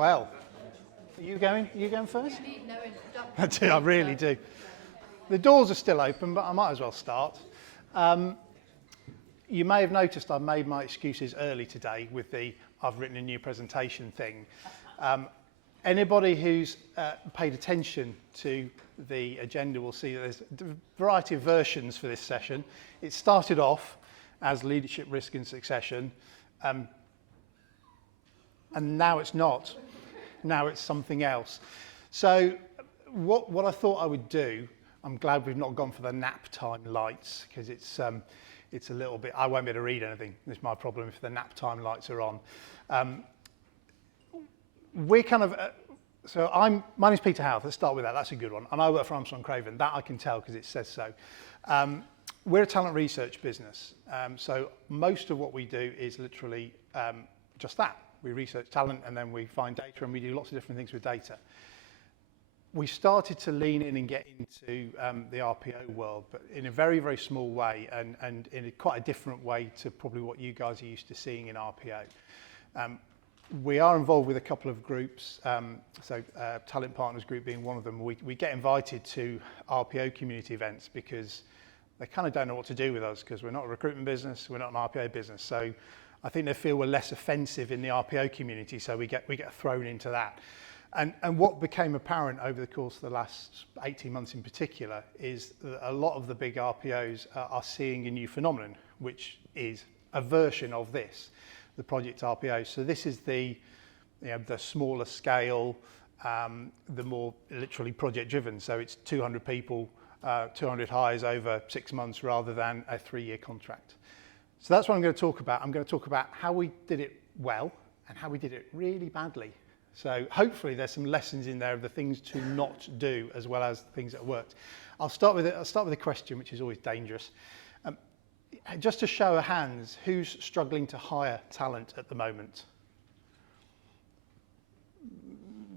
Well, are you going first? You need no introduction. I really do. The doors are still open, but I might as well start. You may have noticed I made my excuses early today with the I've written a new presentation thing. Anybody who's paid attention to the agenda will see that there's a variety of versions for this session. It started off as leadership, risk and succession, and now it's not. Now it's something else. So what I thought I would do, I'm glad we've not gone for the nap time lights, because it's a little bit, I won't be able to read anything. It's my problem if the nap time lights are on. We're kind of, my name's Peter Howarth, let's start with that, that's a good one. And I work for Armstrong Craven, that I can tell because it says so. We're a talent research business. So most of what we do is literally just that. We research talent and then we find data and we do lots of different things with data. We started to lean in and get into the RPO world, but in a very, very small way and in quite a different way to probably what you guys are used to seeing in RPO. We are involved with a couple of groups, Talent Partners Group being one of them. We get invited to RPO community events because they kind of don't know what to do with us because we're not a recruitment business, we're not an RPO business. So I think they feel we're less offensive in the RPO community, so we get thrown into that. And what became apparent over the course of the last 18 months in particular is that a lot of the big RPOs are seeing a new phenomenon, which is a version of this, the Project RPO. So this is the smaller scale, the more literally project driven. So it's 200 people, 200 hires over 6 months rather than a 3-year contract. So that's what I'm going to talk about. I'm going to talk about how we did it well and how we did it really badly. So hopefully there's some lessons in there of the things to not do as well as things that worked. I'll start with a question, which is always dangerous. Just to show of hands, who's struggling to hire talent at the moment?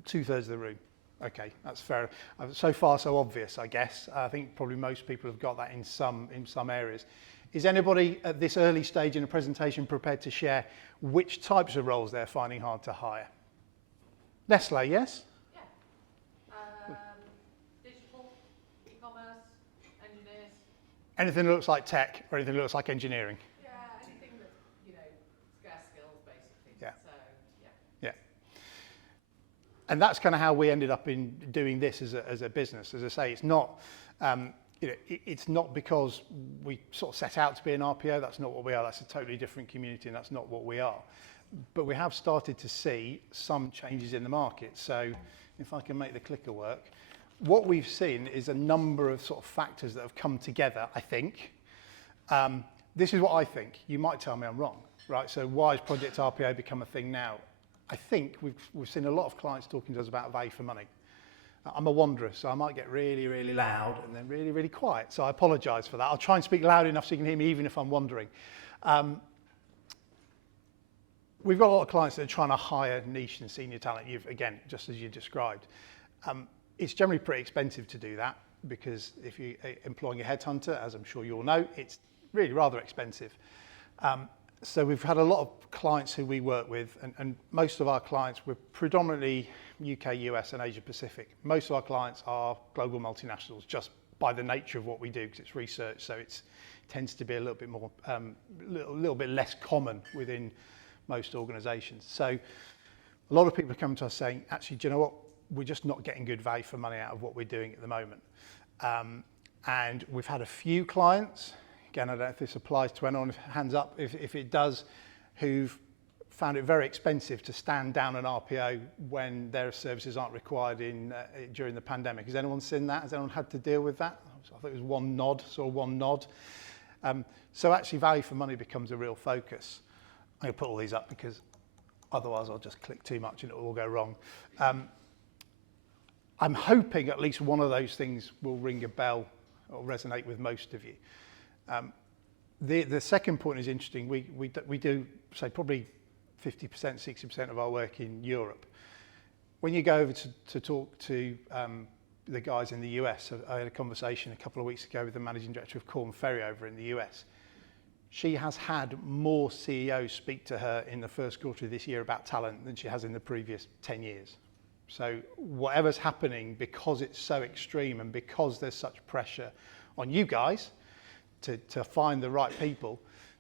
2/3 of the room. Okay, that's fair. So far, so obvious, I guess. I think probably most people have got that in some areas. Is anybody at this early stage in a presentation prepared to share which types of roles they're finding hard to hire? Nestle, yes? Yeah. Digital, e-commerce, engineers. Anything that looks like tech or anything that looks like engineering? Yeah, anything that, scarce skills, basically. Yeah. So, yeah. And that's kind of how we ended up in doing this as a business. As I say, it's not, it's not because we sort of set out to be an RPO. That's not what we are. That's a totally different community, and that's not what we are. But we have started to see some changes in the market. So if I can make the clicker work, what we've seen is a number of sort of factors that have come together, I think. This is what I think. You might tell me I'm wrong, right? So why has Project RPO become a thing now? I think we've seen a lot of clients talking to us about value for money. I'm a wanderer, so I might get really, really loud and then really, really quiet. So I apologise for that. I'll try and speak loud enough so you can hear me even if I'm wandering. We've got a lot of clients that are trying to hire niche and senior talent, again, just as you described. It's generally pretty expensive to do that because if you're employing a headhunter, as I'm sure you all know, it's really rather expensive. So we've had a lot of clients who we work with, and most of our clients were predominantly UK, US, and Asia Pacific. Most of our clients are global multinationals just by the nature of what we do because it's research, so it tends to be a little bit more, little bit less common within most organisations. So a lot of people are coming to us saying, actually, do you know what? We're just not getting good value for money out of what we're doing at the moment. And we've had a few clients, again, I don't know if this applies to anyone, hands up if it does, who've found it very expensive to stand down an RPO when their services aren't required during the pandemic. Has anyone seen that? Has anyone had to deal with that? I think it was one nod. So actually value for money becomes a real focus. I'm going to put all these up because otherwise I'll just click too much and it will all go wrong. I'm hoping at least one of those things will ring a bell or resonate with most of you. The second point is interesting. We do say probably 50%, 60% of our work in Europe. When you go over to talk to the guys in the US, I had a conversation a couple of weeks ago with the managing director of Corn Ferry over in the US. she has had more CEOs speak to her in the first quarter of this year about talent than she has in the previous 10 years. So whatever's happening, because it's so extreme and because there's such pressure on you guys to find the right people,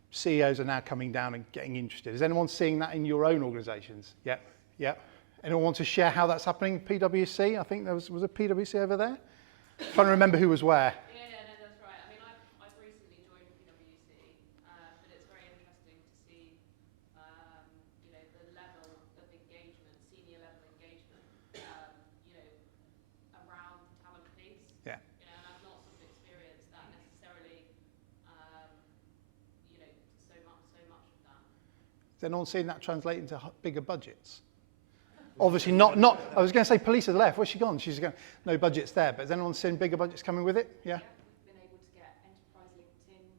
CEOs are now coming down and getting interested. Is anyone seeing that in your own organisations? Yeah, yeah. Anyone want to share how that's happening? PwC, I think there was a PwC over there? Trying to remember who was where. Yeah, no, that's right. I mean, I've recently joined PwC, but it's very interesting to see, you know, the level of engagement, senior level engagement, you know, around the talent piece. Yeah. You know, and I've not sort of experienced that necessarily, you know, so much of that. Is anyone seeing that translate into bigger budgets? Obviously not, I was going to say police has left. Where's she gone? She's going, no budget's there. But has anyone seen bigger budgets coming with it? Yeah? We've been able to get enterprise LinkedIn,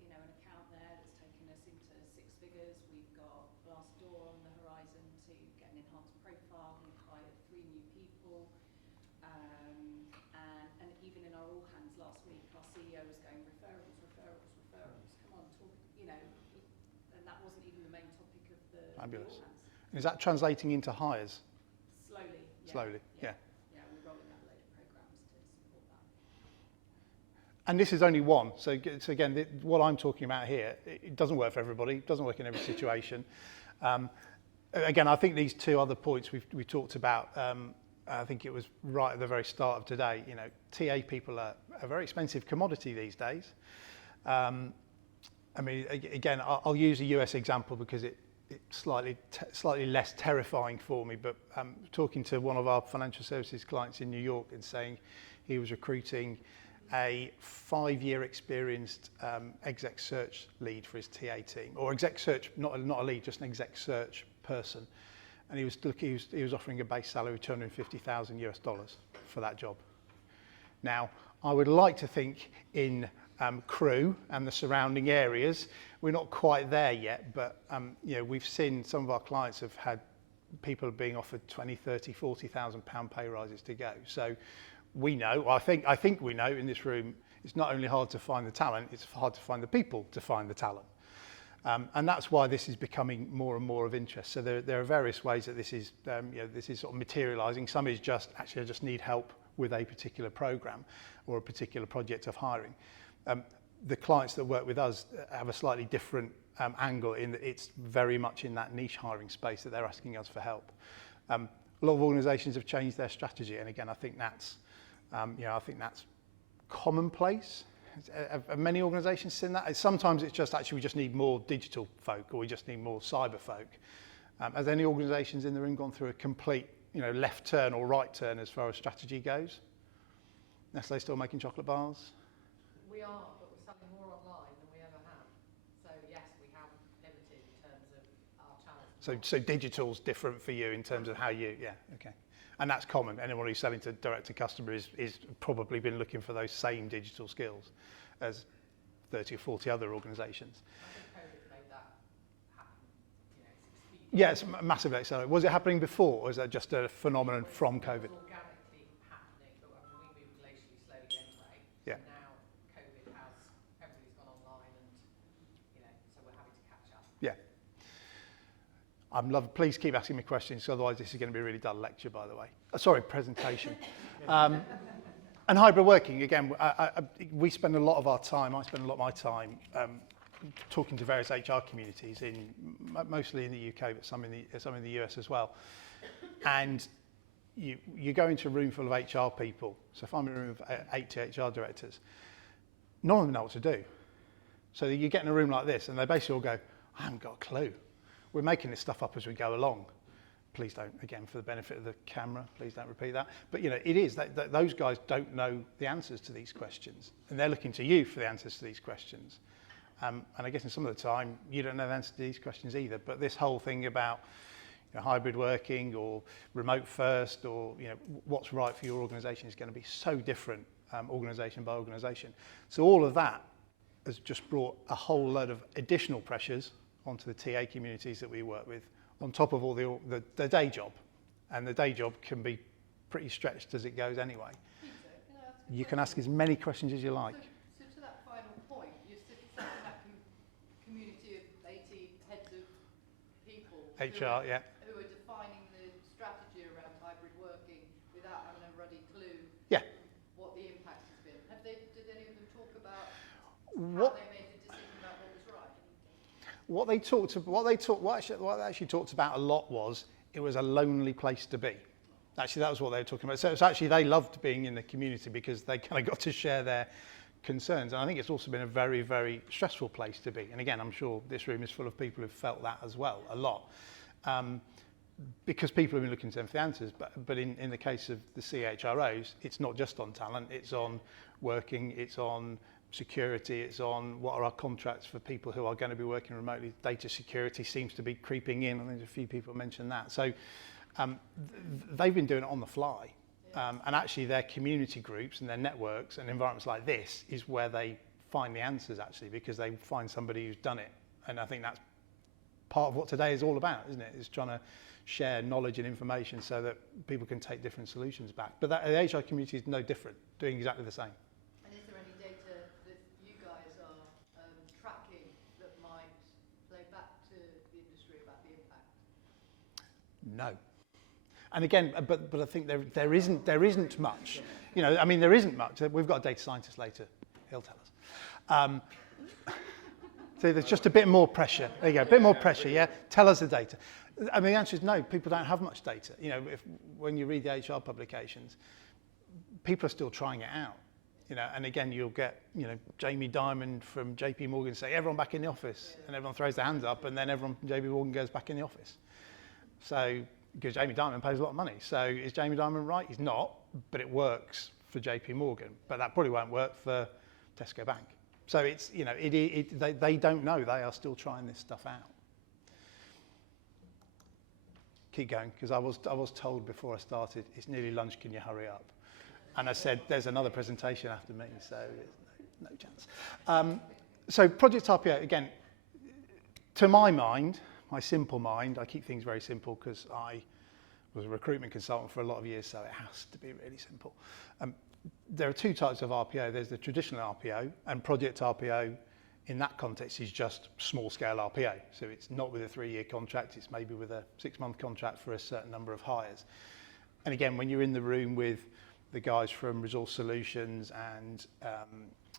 you know, an account there that's taken us into 6 figures. We've got Glassdoor on the horizon to get an enhanced profile. We've hired 3 new people. And even in our all hands last week, our CEO was going referrals. Come on, talk, you know, and that wasn't even the main topic of the all Fabulous. hands. Is that translating into hires? Slowly, yeah. Slowly, yeah. Yeah, we're rolling out a load of programs to support that. And this is only one. So again, what I'm talking about here, it doesn't work for everybody. It doesn't work in every situation. Again, I think these 2 other points we talked about, I think it was right at the very start of today. You know, TA people are a very expensive commodity these days. I mean, again, I'll use a US example because it's slightly less terrifying for me, but talking to one of our financial services clients in New York and saying he was recruiting a 5-year experienced exec search lead for his TA team, or exec search, not a lead, just an exec search person, and he was offering a base salary of $250,000 US for that job. Now, I would like to think in Crewe and the surrounding areas, we're not quite there yet, but you know, we've seen some of our clients have had people being offered 20, 30, 40,000 pound pay rises to go. So we know, I think we know in this room, it's not only hard to find the talent, it's hard to find the people to find the talent. And that's why this is becoming more and more of interest. So there are various ways that this is, you know, this is sort of materializing. Some is just, actually, I just need help with a particular program or a particular project of hiring. The clients that work with us have a slightly different angle in that it's very much in that niche hiring space that they're asking us for help. A lot of organisations have changed their strategy, and again, I think that's, you know, I think that's commonplace. Have many organisations seen that? Sometimes it's just actually we just need more digital folk, or we just need more cyber folk. Has any organisations in the room gone through a complete, you know, left turn or right turn as far as strategy goes? Nestle still making chocolate bars? We are, but we're selling more online than we ever have. So yes, we have pivoted in terms of our channels. So digital's different for you in terms of how you, yeah, okay. And that's common. Anyone who's selling to direct to customer is probably been looking for those same digital skills as 30 or 40 other organisations. I think COVID made that happen, you know, succeed. Yeah, it's massively accelerated. Was it happening before, or is that just a phenomenon from COVID? It was organically happening, but I mean, we moved glacially slowly anyway. Yeah. So now COVID has, everybody's gone online and, you know, so we're having to catch up. Yeah. Please keep asking me questions, otherwise this is going to be a really dull lecture, by the way. Sorry, presentation. And hybrid working, again, we spend a lot of our time, I spend a lot of my time talking to various HR communities, mostly in the UK, but some in the US as well. And you go into a room full of HR people, so if I'm in a room of 80 HR directors, none of them know what to do. So you get in a room like this, and they basically all go, I haven't got a clue. We're making this stuff up as we go along. Please don't, again, for the benefit of the camera, please don't repeat that. But you know, it is that those guys don't know the answers to these questions, and they're looking to you for the answers to these questions. And I guess in some of the time, you don't know the answer to these questions either. But this whole thing about, you know, hybrid working or remote first, or you know, what's right for your organisation is going to be so different, organisation by organisation. So all of that has just brought a whole load of additional pressures onto the TA communities that we work with, on top of all the day job. And the day job can be pretty stretched as it goes anyway. Peter, You can ask as many questions as you like. So to that final point, you're setting that HR, yeah. who are defining the strategy around hybrid working without having a ruddy clue Yeah. what the impact has been. Did any of them talk about What how they made the decision about what was right? what they actually talked about a lot was it was a lonely place to be. Actually, that was what they were talking about. So it's actually they loved being in the community because they kind of got to share their concerns. And I think it's also been a very, very stressful place to be. And again, I'm sure this room is full of people who've felt that as well, a lot. Because people have been looking to them for the answers. But in the case of the CHROs, it's not just on talent, it's on working, it's on security, it's on what are our contracts for people who are going to be working remotely. Data security seems to be creeping in. I think a few people mentioned that. So they've been doing it on the fly. And actually their community groups and their networks and environments like this is where they find the answers, actually, because they find somebody who's done it. And I think that's part of what today is all about, isn't it? Is trying to share knowledge and information so that people can take different solutions back. But the HR community is no different, doing exactly the same. And is there any data that you guys are tracking that might play back to the industry about the impact? No. And again, but I think there isn't much. You know, I mean, there isn't much. We've got a data scientist later. He'll tell us. So there's just a bit more pressure. There you go, a bit more pressure, yeah? Tell us the data. I mean, the answer is no, people don't have much data. You know, when you read the HR publications, people are still trying it out. You know, and again, you'll get, you know, Jamie Dimon from JP Morgan say, everyone back in the office, and everyone throws their hands up, and then everyone from JP Morgan goes back in the office. So, because Jamie Dimon pays a lot of money. So is Jamie Dimon right? He's not, but it works for JP Morgan. But that probably won't work for Tesco Bank. So it's, you know, they don't know. They are still trying this stuff out. Keep going, because I was told before I started, it's nearly lunch, can you hurry up? And I said, there's another presentation after me, so no chance. So Project RPO, again, to my mind, my simple mind, I keep things very simple because I was a recruitment consultant for a lot of years, so it has to be really simple. There are two types of RPO. There's the traditional RPO, and Project RPO in that context is just small scale RPO. So it's not with a 3-year contract, it's maybe with a 6-month contract for a certain number of hires. And again, when you're in the room with the guys from Resource Solutions and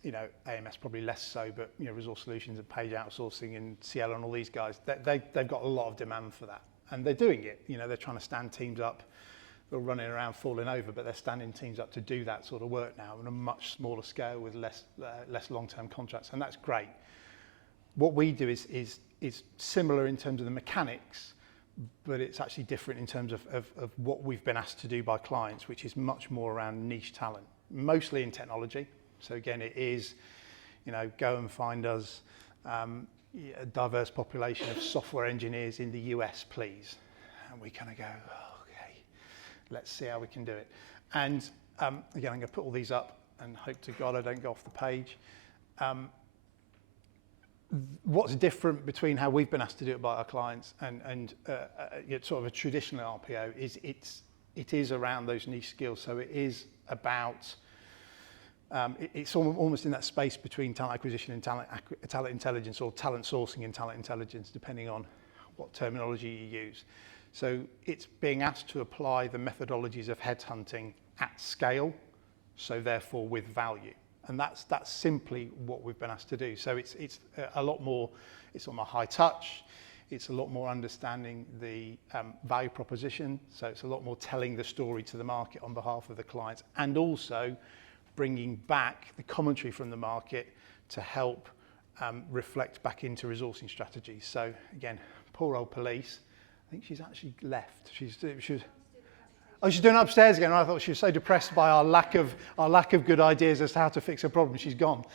you know, AMS probably less so, but you know, Resource Solutions and Page Outsourcing and Cielo and all these guys, they've got a lot of demand for that. And they're doing it. You know, they're trying to stand teams up. They're running around falling over, but they're standing teams up to do that sort of work now on a much smaller scale with less long-term contracts, and that's great. What we do is similar in terms of the mechanics, but it's actually different in terms of what we've been asked to do by clients, which is much more around niche talent, mostly in technology. So again, it is, you know, go and find us a diverse population of software engineers in the US, please. And we kind of go, oh, okay, let's see how we can do it. And again, I'm going to put all these up and hope to God I don't go off the page. What's different between how we've been asked to do it by our clients and sort of a traditional RPO is it is around those niche skills. So it is about it's almost in that space between talent acquisition and talent intelligence, or talent sourcing and talent intelligence, depending on what terminology you use. So it's being asked to apply the methodologies of headhunting at scale, so therefore with value. And that's simply what we've been asked to do. So it's a lot more, it's on a high touch, it's a lot more understanding the value proposition, so it's a lot more telling the story to the market on behalf of the clients, and also bringing back the commentary from the market to help reflect back into resourcing strategies. So again, poor old police, I think she's actually left. She's doing it upstairs again. I thought she was so depressed by our lack of good ideas as to how to fix her problem. She's gone.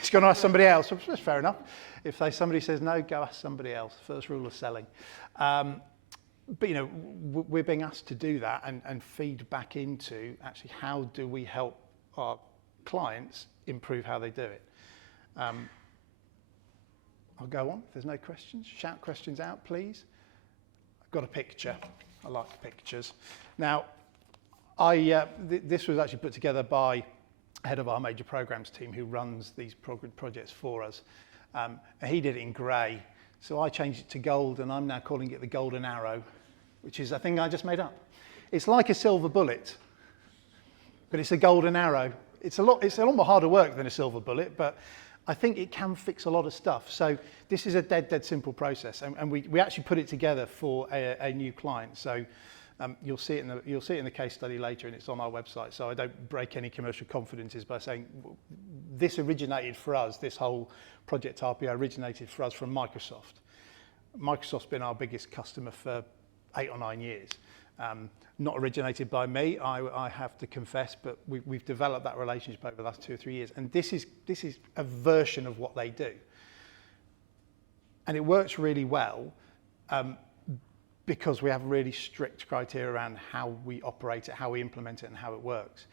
She's going to ask somebody else. That's fair enough. If somebody says no, go ask somebody else. First rule of selling. But you know, we're being asked to do that and feed back into actually how do we help our clients improve how they do it. I'll go on. If there's no questions, shout questions out, please. I've got a picture. I like pictures. Now, this was actually put together by head of our major programs team who runs these projects for us. And he did it in grey. So I changed it to gold, and I'm now calling it the golden arrow, which is a thing I just made up. It's like a silver bullet, but it's a golden arrow. It's a lot more harder work than a silver bullet, but I think it can fix a lot of stuff. So this is a dead simple process, and we actually put it together for a new client. So you'll see it in the case study later, and it's on our website. So I don't break any commercial confidences by saying this originated for us. This whole Project RPO originated for us from Microsoft. Microsoft's been our biggest customer for 8 or 9 years. Not originated by me, I have to confess, but we've developed that relationship over the last 2 or 3 years. And this is a version of what they do. And it works really well because we have really strict criteria around how we operate it, how we implement it, and how it works.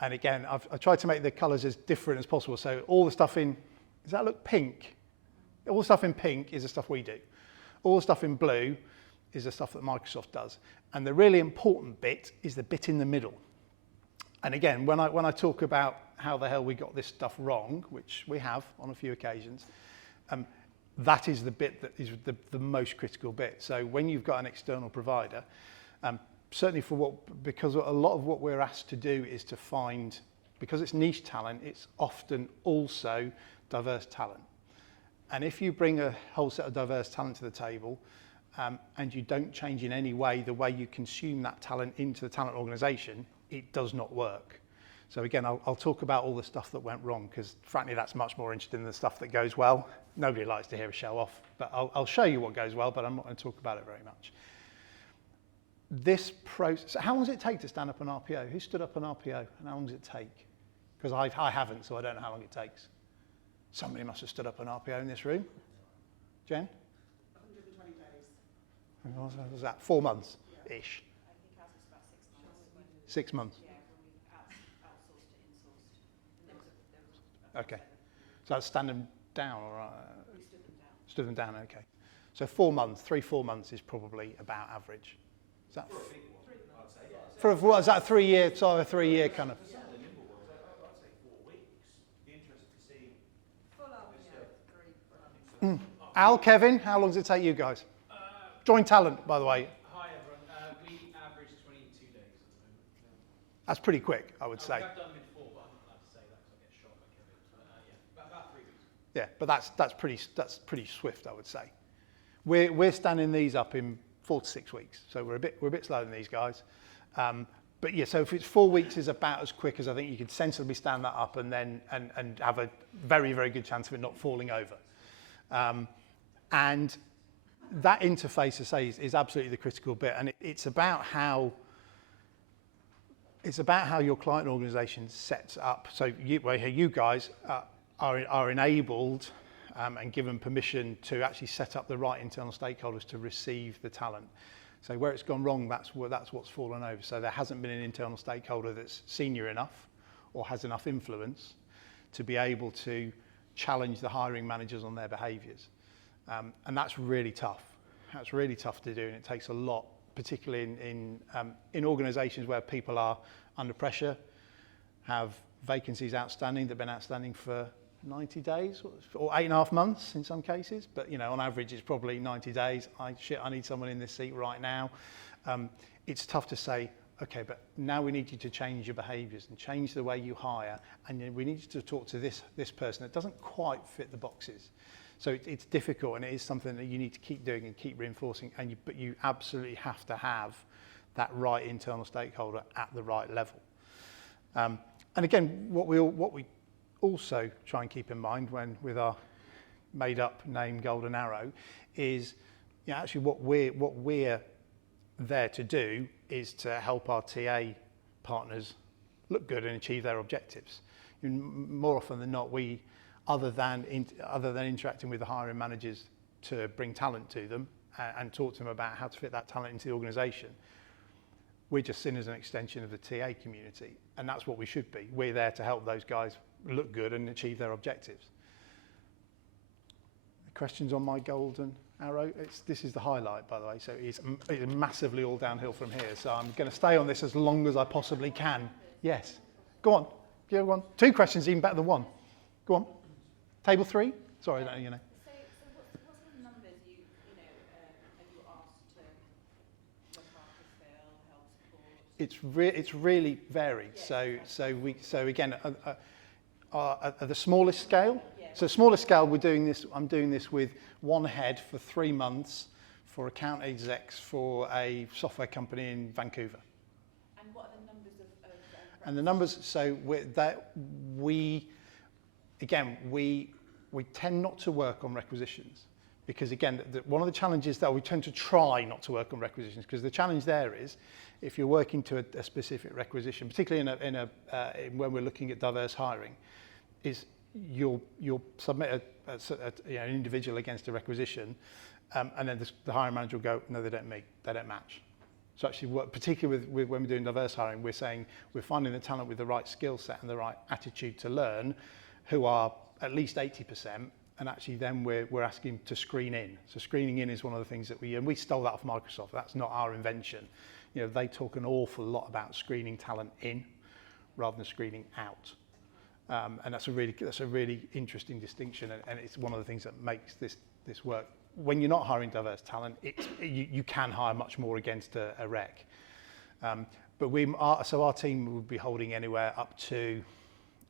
And again, I've tried to make the colours as different as possible. So all the stuff in, does that look pink? All the stuff in pink is the stuff we do. All the stuff in blue is the stuff that Microsoft does. And the really important bit is the bit in the middle. And again, when I talk about how the hell we got this stuff wrong, which we have on a few occasions, that is the bit that is the most critical bit. So when you've got an external provider, certainly because a lot of what we're asked to do is to find, because it's niche talent, it's often also diverse talent. And if you bring a whole set of diverse talent to the table, and you don't change in any way the way you consume that talent into the talent organisation, it does not work. So again, I'll talk about all the stuff that went wrong, because frankly, that's much more interesting than the stuff that goes well. Nobody likes to hear a show off, but I'll show you what goes well, but I'm not going to talk about it very much. This process, how long does it take to stand up an RPO? Who stood up an RPO, and how long does it take? Because I haven't, so I don't know how long it takes. Somebody must have stood up an RPO in this room. Jen? 120 days. And what was that? 4 months-ish? I think ours was about 6 months. 6 months? Yeah, when we outsourced it, insourced. And there was Okay. So that's standing down, or we stood them down. stood them down, okay. So 4 months, 3-4 months is probably about average. Is that For a big one, I'd say. Yeah. for what is that, a 3 year, sort of a 3 year kind of? For some of the nimble ones, I'd say 4 weeks. Be interested to see. Full RPO, 3 full. Al, Kevin, how long does it take you guys? Join talent, by the way. Hi everyone. We average 22 days at the moment. That's pretty quick, I would We say. have done before, but I'm not allowed to say that because I get shot by Kevin. But yeah, about 3 weeks. Yeah, but that's pretty swift, I would say. We're standing these up in 4 to 6 weeks, so we're a bit slower than these guys. But yeah, so if it's 4 weeks is about as quick as I think you could sensibly stand that up and then and have a very, very good chance of it not falling over. And that interface, I say, is absolutely the critical bit, and it's about how your client organisation sets up. So you guys are enabled and given permission to actually set up the right internal stakeholders to receive the talent. So where it's gone wrong, that's what's fallen over. So there hasn't been an internal stakeholder that's senior enough or has enough influence to be able to challenge the hiring managers on their behaviours. And that's really tough. That's really tough to do, and it takes a lot, particularly in organisations where people are under pressure, have vacancies outstanding that have been outstanding for 90 days or 8.5 months in some cases, but on average it's probably 90 days. I need someone in this seat right now. It's tough to say, okay, but now we need you to change your behaviours and change the way you hire, and we need you to talk to this person that doesn't quite fit the boxes. So it's difficult, and it is something that you need to keep doing and keep reinforcing, but you absolutely have to have that right internal stakeholder at the right level. And again, what we also try and keep in mind with our made-up name Golden Arrow is actually what we're there to do is to help our TA partners look good and achieve their objectives. More often than not, other than interacting with the hiring managers to bring talent to them and talk to them about how to fit that talent into the organisation, we're just seen as an extension of the TA community, and that's what we should be. We're there to help those guys look good and achieve their objectives. Questions on my golden arrow? This is the highlight, by the way, so it's massively all downhill from here, so I'm going to stay on this as long as I possibly can. Yes, go on. Yeah, go on. 2 questions, even better than 1. Go on. Table 3? Sorry, I don't know. So what sort of numbers are you it's really varied. So again, at the smallest scale. So smallest scale, I'm doing this with one head for 3 months for account execs for a software company in Vancouver. And what are the numbers of And the numbers, so we tend not to work on requisitions because again, one of the challenges that we tend to try not to work on requisitions because the challenge there is if you're working to a specific requisition, particularly when we're looking at diverse hiring, is you'll submit an individual against a requisition, and then the hiring manager will go, no, they don't match. So actually, particularly with when we're doing diverse hiring, we're saying we're finding the talent with the right skill set and the right attitude to learn, who are at least 80%, and actually then we're asking to screen in. So screening in is one of the things that we stole that off Microsoft. That's not our invention. You know, they talk an awful lot about screening talent in rather than screening out. And that's a really interesting distinction, and it's one of the things that makes this work. When you're not hiring diverse talent, you can hire much more against a rec. But so our team would be holding anywhere up to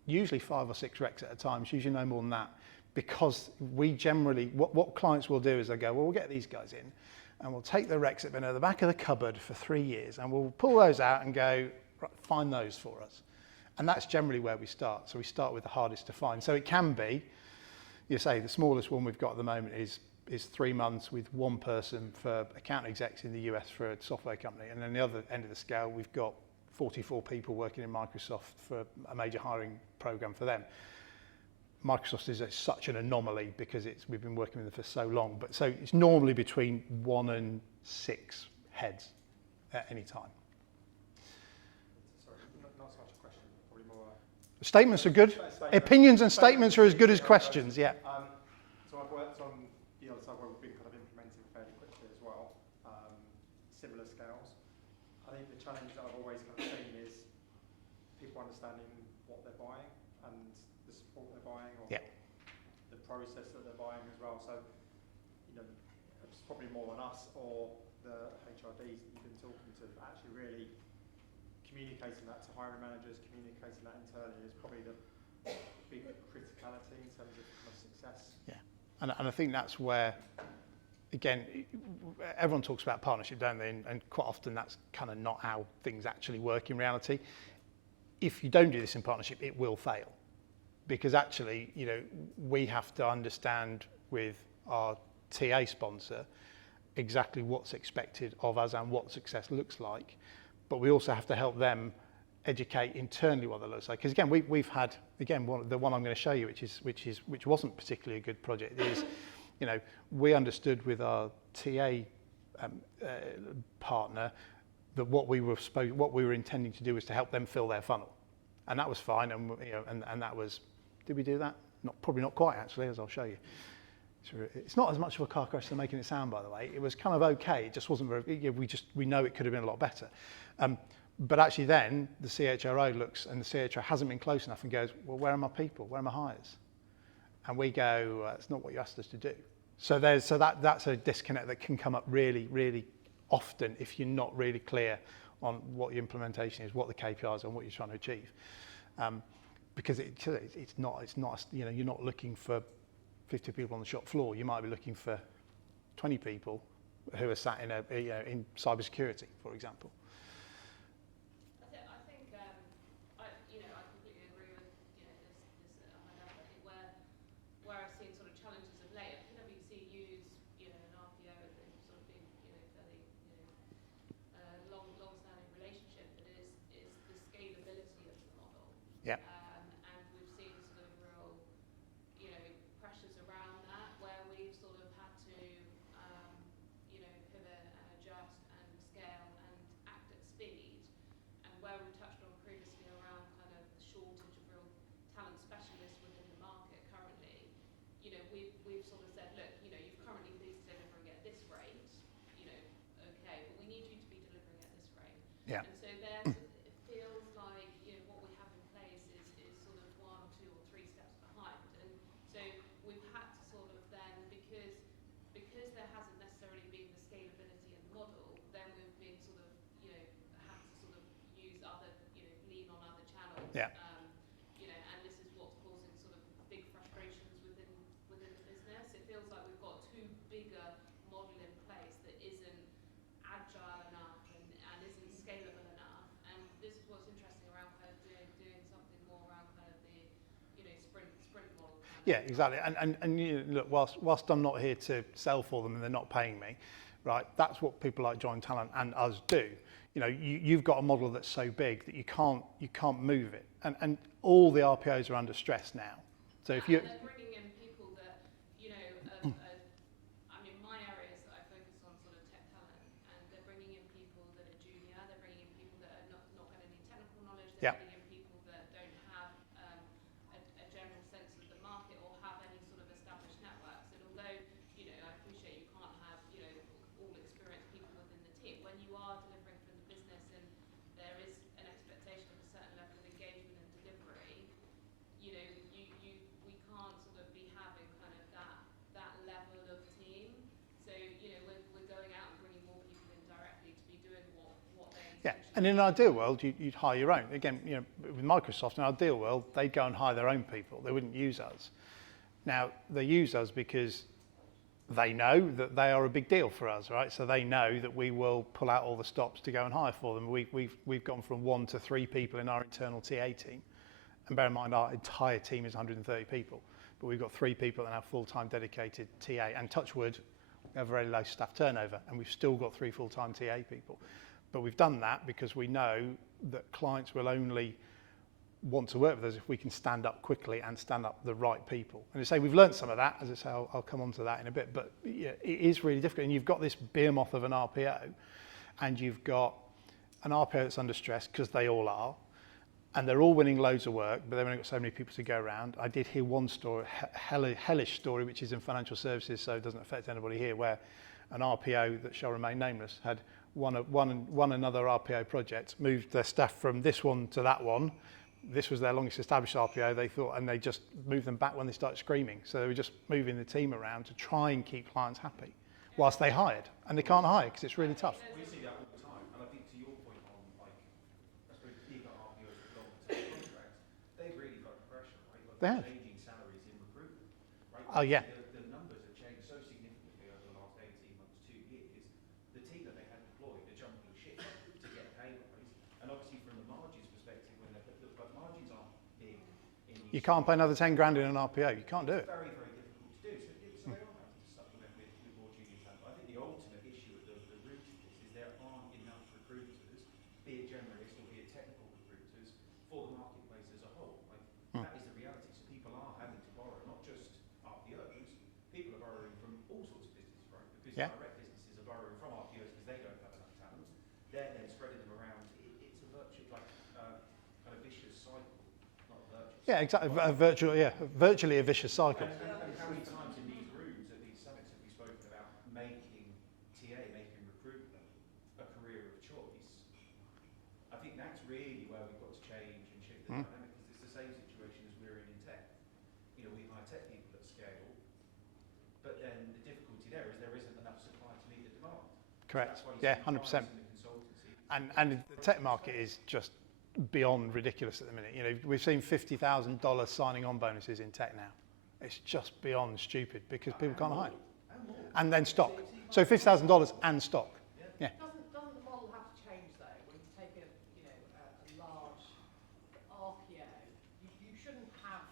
usually 5 or 6 recs at a time. It's usually no more than that, because we generally what clients will do is they go, well, we'll get these guys in, and we'll take the recs that have been at the back of the cupboard for 3 years, and we'll pull those out and go, right, find those for us. And that's generally where we start. So we start with the hardest to find. So it can be, you say, the smallest one we've got at the moment is 3 months with one person for account execs in the US for a software company. And then the other end of the scale, we've got 44 people working in Microsoft for a major hiring program for them. Microsoft is such an anomaly because we've been working with them for so long. But so it's normally between 1 and 6 heads at any time. Statements are good. Opinions and statements are as good as questions, yeah. So I've worked on the other side where we've been kind of implementing fairly quickly as well, similar scales. I think the challenge that I've always kind of seen is people understanding what they're buying and the support they're buying, or the process that they're buying as well. So, it's probably more on us or the HRDs that you've been talking to, but actually really communicating that to hiring managers, communicating that internally is probably the big criticality in terms of kind of success. Yeah, and I think that's where, again, everyone talks about partnership, don't they? And quite often that's kind of not how things actually work in reality. If you don't do this in partnership, it will fail. Because actually, we have to understand with our TA sponsor exactly what's expected of us and what success looks like. But we also have to help them educate internally what that looks like. Because again, we've had the one I'm going to show you, which wasn't particularly a good project. Is we understood with our TA partner that what we were intending to do was to help them fill their funnel, and that was fine. And that was, did we do that? Probably not quite actually, as I'll show you. It's not as much of a car crash as they're making it sound, by the way. It was kind of okay. It just wasn't very. We know it could have been a lot better. But actually, then the CHRO looks, and the CHRO hasn't been close enough, and goes, "Well, where are my people? Where are my hires?" And we go, "It's not what you asked us to do." So that's a disconnect that can come up really, really often if you're not really clear on what your implementation is, what the KPIs are, and what you're trying to achieve. Because it's not you're not looking for 50 people on the shop floor. You might be looking for 20 people who are sat in cybersecurity, for example. I completely agree with this. I think where I've seen sort of challenges of late, PwC use an RPO as a sort of been fairly long-standing relationship, but is the scalability of the model. Yeah. And we've seen sort of real pressures around that, where we've sort of had to pivot and adjust and scale and act at speed. And where we touched on previously around kind of the shortage of real talent specialists within the market currently, we've sort of said, look, you've currently been delivering at this rate, okay, but we need you to be delivering at this rate. Yeah. And so there's, it feels like what we have in place is sort of 1 or 2 or 3 steps behind. And so we've had to sort of then, because there hasn't necessarily been the scalability in the model, then we've been sort of had to sort of Yeah. You know, and this is what's causing sort of big frustrations within the business. It feels like we've got too big a model in place that isn't agile enough and isn't scalable enough. And this is what's interesting around kind of doing something more around kind of the, you know, sprint model. Yeah, exactly. And you know, look, whilst I'm not here to sell for them and they're not paying me, right? That's what people like Join Talent and us do. You know, you've got a model that's so big that you can't move it, and all the RPOs are under stress now. So if you And they're bringing in people that, you know, I mean, my areas that I focus on sort of tech talent, and they're bringing in people that are junior, they're bringing in people that are not going to need technical knowledge, they're Yeah. bringing in people that don't have a general sense of the market or have any sort of established networks. And although, you know, I appreciate you can't have, you know, all experienced people within the team, when you are delivering for the business and there is an expectation of a certain level of engagement and delivery, you know, we can't sort of be having kind of that level of team. So, you know, we're going out and bringing more people in directly to be doing what they Yeah, and in an ideal world, you'd hire your own. Again, you know, with Microsoft, in an ideal world, they'd go and hire their own people. They wouldn't use us. Now, they use us because they know that they are a big deal for us, right? So they know that we will pull out all the stops to go and hire for them. We've gone from 1 to 3 people in our internal TA team. And bear in mind, our entire team is 130 people. But we've got 3 people that have full-time dedicated TA. And touch wood, we have very low staff turnover. And we've still got 3 full-time TA people. But we've done that because we know that clients will only want to work with us if we can stand up quickly and stand up the right people. And I say we've learned some of that. As I say, I'll come on to that in a bit. But yeah, it is really difficult. And you've got this behemoth of an RPO, and you've got an RPO that's under stress because they all are. And they're all winning loads of work, but they've only got so many people to go around. I did hear one story, hellish story, which is in financial services, so it doesn't affect anybody here, where an RPO that shall remain nameless had won another RPO project, moved their staff from this one to that one. This was their longest established RPO, they thought, and they just moved them back when they started screaming. So they were just moving the team around to try and keep clients happy whilst they hired. And they can't hire because it's really tough. We see that all the time, and I think to your point on, like, I suppose bigger RPOs with longer term contracts, they've really got pressure, right? Like They have. changing salaries in recruitment, right? Oh, yeah. The numbers have changed so significantly over the last 18 months, 2 years. The team that they had deployed are jumping ship to get a pay rise, and obviously from the margins perspective, when they're but margins aren't big in these. You can't pay another 10 grand in an RPO. You can't do it. It's very, very difficult to do. So they are having to supplement with more junior talent. But I think the ultimate issue at the root of this is there aren't enough recruiters, be it generalist or be it technical recruiters, for the marketplace as a whole. Like that is the reality. So people are having to borrow, not just RPOs. People are borrowing from all sorts of businesses, right? Because direct businesses are borrowing from RPOs because they don't have enough talent. They're then spreading them around. It's a virtual, like kind of vicious cycle, not a virtuous. Yeah, exactly. Virtually a vicious cycle. And how many times in these rooms at these summits have we spoken about making recruitment a career of choice? I think that's really where we've got to change and shift the dynamic, because it's the same situation as we're in tech. You know, we hire tech people at scale, but then the difficulty there is there isn't enough supply to meet the demand. Correct. So that's why you see 100%. in the consultancy. And the tech market is just beyond ridiculous at the minute. You know, we've seen $50,000 signing on bonuses in tech now. It's just beyond stupid because people can't hire. And then stock. So $50,000 and stock. Yeah. Doesn't the model have to change though? When you take a large RPO, you shouldn't have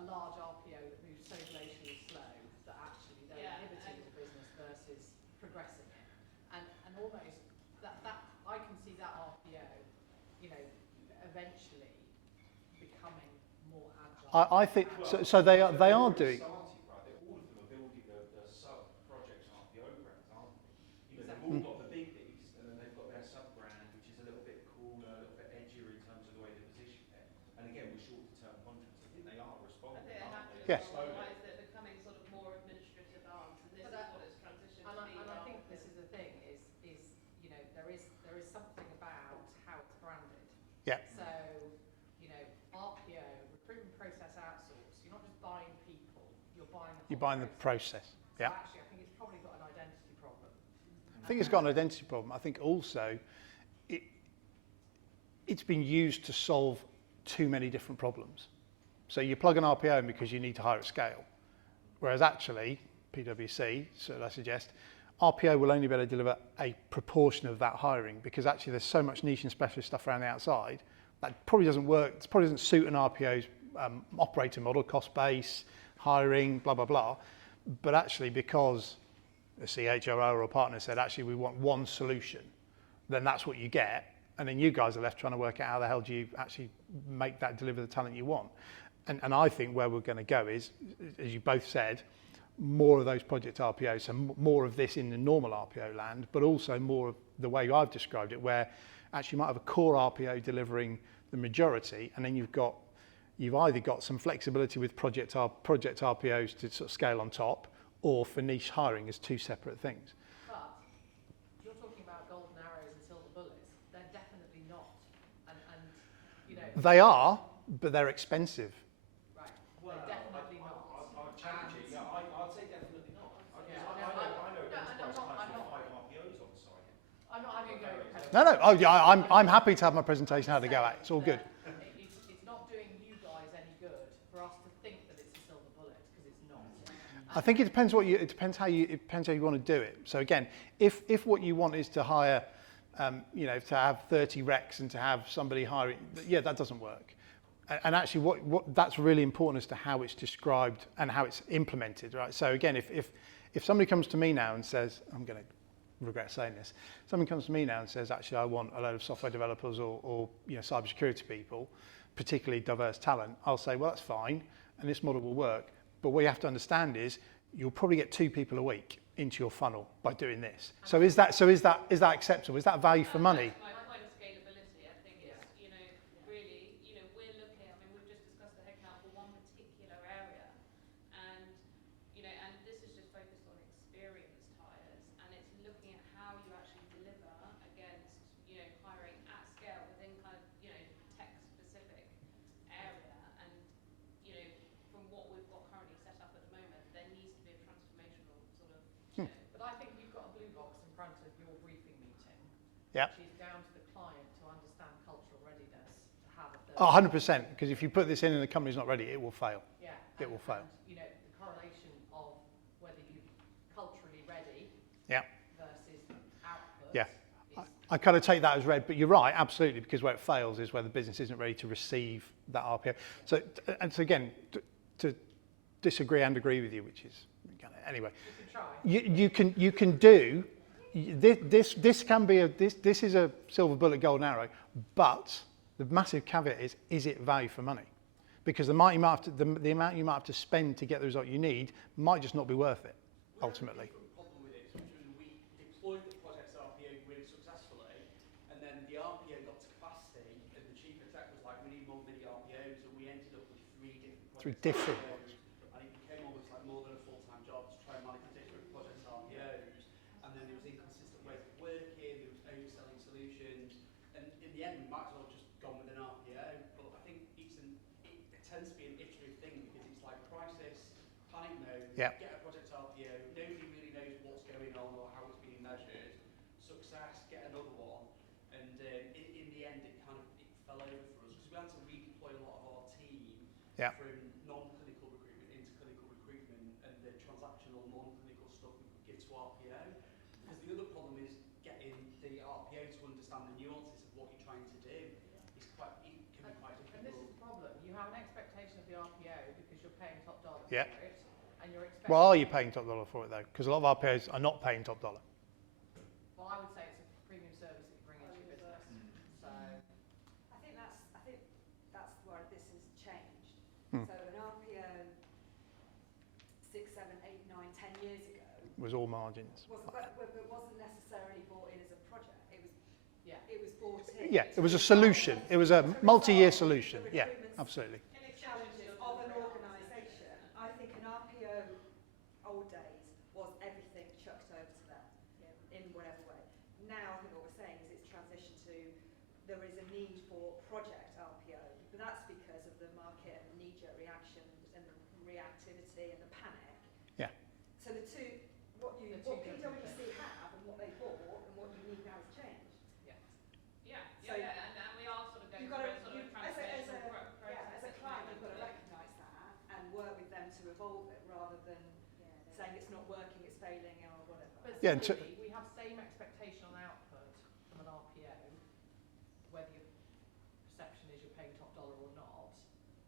a large RPO that moves so glacially slow that actually they're inhibiting the business versus progressing it. And almost that I can see that RPO, you know, eventually becoming more agile. I think so. They are doing. Started, right? All of them are building the sub-project RPO brands, aren't they? You know, they've all got the big beast, and then they've got their sub-brand, which is a little bit cooler, a little bit edgier in terms of the way they position it. And again, with shorter-term contracts, I think they are I responding. think they have to. Yeah. Otherwise, they're becoming sort of more administrative arms, and this is what it's transitioned to be. And I think this is the thing is you know there is something about how it's branded. Yeah. So you know RPO, recruitment process outsource. You're not just buying people. You're buying. You're buying the process. So Yeah. actually, I think it's probably got an identity problem. I think it's got an identity problem. I think also it's been used to solve too many different problems. So you plug an RPO in because you need to hire at scale. Whereas actually, PwC, so I suggest, RPO will only be able to deliver a proportion of that hiring because actually there's so much niche and specialist stuff around the outside that probably doesn't work, it probably doesn't suit an RPO's operating model, cost base, hiring, blah, blah, blah. But actually because the CHRO or a partner said, actually we want one solution, then that's what you get. And then you guys are left trying to work out how the hell do you actually make that deliver the talent you want. And I think where we're going to go is, as you both said, more of those project RPOs, so more of this in the normal RPO land, but also more of the way I've described it, where actually you might have a core RPO delivering the majority, and then you've either got some flexibility with project RPOs to sort of scale on top, or for niche hiring as two separate things. But you're talking about golden arrows and silver bullets. They're definitely not. And you know. They are, but they're expensive. Right. Well, They're definitely not. I'll challenge it. Yeah, I'd say definitely not. Yeah, I know enterprise clients with 5 RPOs on site. I'm not having a go. No. Oh, yeah. I'm happy to have my presentation how to go at. It's all good. It's not doing you guys any good for us to think that it's a silver bullet because it's not. I think it depends how you want to do it. So again, if what you want is to hire, to have 30 recs and to have somebody hiring, yeah, that doesn't work. And actually, what that's really important as to how it's described and how it's implemented, right? So again, if somebody comes to me now and says, I'm going to regret saying this, somebody comes to me now and says, actually, I want a load of software developers or cybersecurity people, particularly diverse talent, I'll say, well, that's fine, and this model will work. But what you have to understand is you'll probably get 2 people a week into your funnel by doing this. So is that acceptable? Is that value for money? That's my point of scalability. I think it's, really, we're looking, I mean, we've just discussed the headcount for one particular area, and, and this is just focused on experienced hires, and it's looking at how you actually deliver against, hiring at scale within kind of, tech-specific area, and, from what we've got currently set up at the moment, there needs to be a transformational sort of, But I think you've got a blue box in front of your briefing meeting, Yeah. which is down to the client to understand cultural readiness, to have a third. 100%, because if you put this in and the company's not ready, it will fail. Yeah. It will fail. And, the correlation of whether you're culturally ready Yeah. versus output. Yeah. is- I kind of take that as read, but you're right, absolutely, because where it fails is where the business isn't ready to receive that RPO. So again, to disagree and agree with you, which is anyway. You can try. You can do this can be this is a silver bullet golden arrow, but the massive caveat is it value for money? Because the amount you might have to spend to get the result you need might just not be worth it ultimately. The problem with it is when we deployed the Project RPO really successfully, and then the RPO got to capacity, and the chief exec was like, we need more mini RPOs, and we ended up with 3 different project RPOs. And it became almost like more than a full-time job to try and manage the different Project RPOs. And then there was inconsistent ways of working, there was overselling solutions, and in the end we might as well just gone with an RPO. But I think it tends to be an iterative thing because it's like crisis, panic mode, Yeah. get a Project RPO, nobody really knows what's going on or how it's being measured, success, get another one, and in the end it fell over for us because we had to redeploy a lot of our team Yeah. from non-clinical recruitment into clinical recruitment, and the transactional non-clinical stuff we could give to RPO. Because the other problem is getting the RPO to understand the nuances of what you're trying to do. It can be quite And this is difficult. the problem. You have an expectation of the RPO because you're paying top dollar Yeah. for it, and you're expecting. Well, are you paying top dollar for it though? Because a lot of RPOs are not paying top dollar. Well, I would say it's a premium service that you bring into your business. So. I think that's where this has changed. Hmm. So an RPO 6, 7, 8, 9, 10 years ago It was all margins. wasn't necessarily bought in as a project. Yeah. It was bought in. Yeah, it was a solution. It was a multi-year solution. Yeah, absolutely. Challenges of an organisation. I think an RPO old days was everything chucked over to them in whatever way. Now I think what we're saying is it's transitioned to there is a need for project RPO, but that's because of the market and the knee-jerk reaction and the reactivity and the panic. Yeah. So the two, what The two PwC have and what they bought and what you need now has changed. and we are sort of going You've through got a sort of as a transformational growth. Yeah, and similarly, we have same expectation on output from an RPO, whether your perception is you're paying top dollar or not,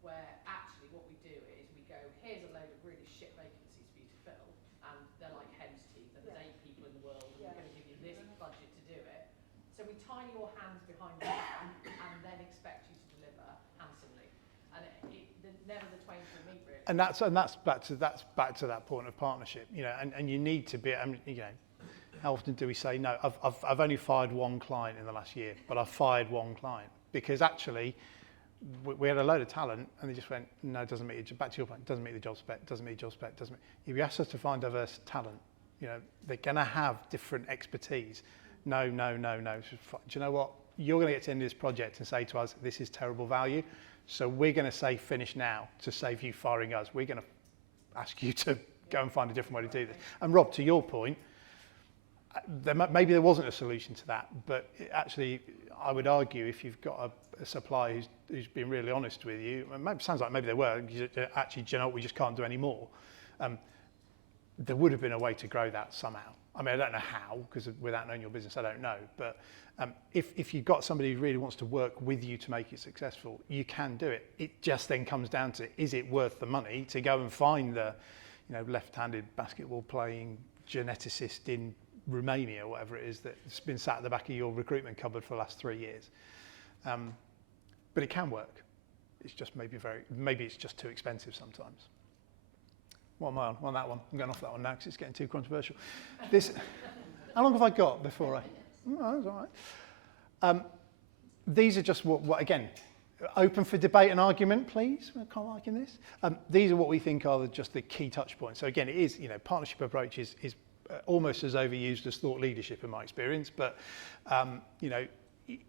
where actually what we do is we go, here's a load of really shit vacancies for you to fill, and they're like hen's teeth, and there's 8 people in the world, and we're going to give you this budget to do it. So we tie your hands behind your back and then expect you to deliver handsomely. And never the twain shall meet, really. And that's back to that point of partnership, you know, and you need to be, I mean, you know, how often do we say no? I've only fired one client in the last year, but I've fired one client because actually we had a load of talent and they just went, no, it doesn't meet your, back to your point, doesn't meet the job spec, doesn't meet the job spec, doesn't meet. If you ask us to find diverse talent, you know, they're going to have different expertise. No. Do you know what? You're going to get to the end of this project and say to us, this is terrible value. So we're going to say finish now to save you firing us. We're going to ask you to go and find a different way to do this. And Rob, to your point, maybe there wasn't a solution to that, but actually I would argue if you've got a supplier who's been really honest with you, it sounds like maybe they were, actually, do you know what, we just can't do any more. There would have been a way to grow that somehow. I mean, I don't know how, because without knowing your business, I don't know. But if you've got somebody who really wants to work with you to make it successful, you can do it. It just then comes down to, is it worth the money to go and find the, you know, left-handed basketball playing geneticist in Romania, or whatever it is, that's been sat at the back of your recruitment cupboard for the last 3 years. But it can work. It's just maybe it's just too expensive sometimes. What am I on? On that one. I'm going off that one now because it's getting too controversial. How long have I got before I? Oh, that's all right. These are just what again, open for debate and argument, please. I'm quite liking this. These are what we think are just the key touch points. So again, it is, you know, partnership approach is almost as overused as thought leadership in my experience, but you know,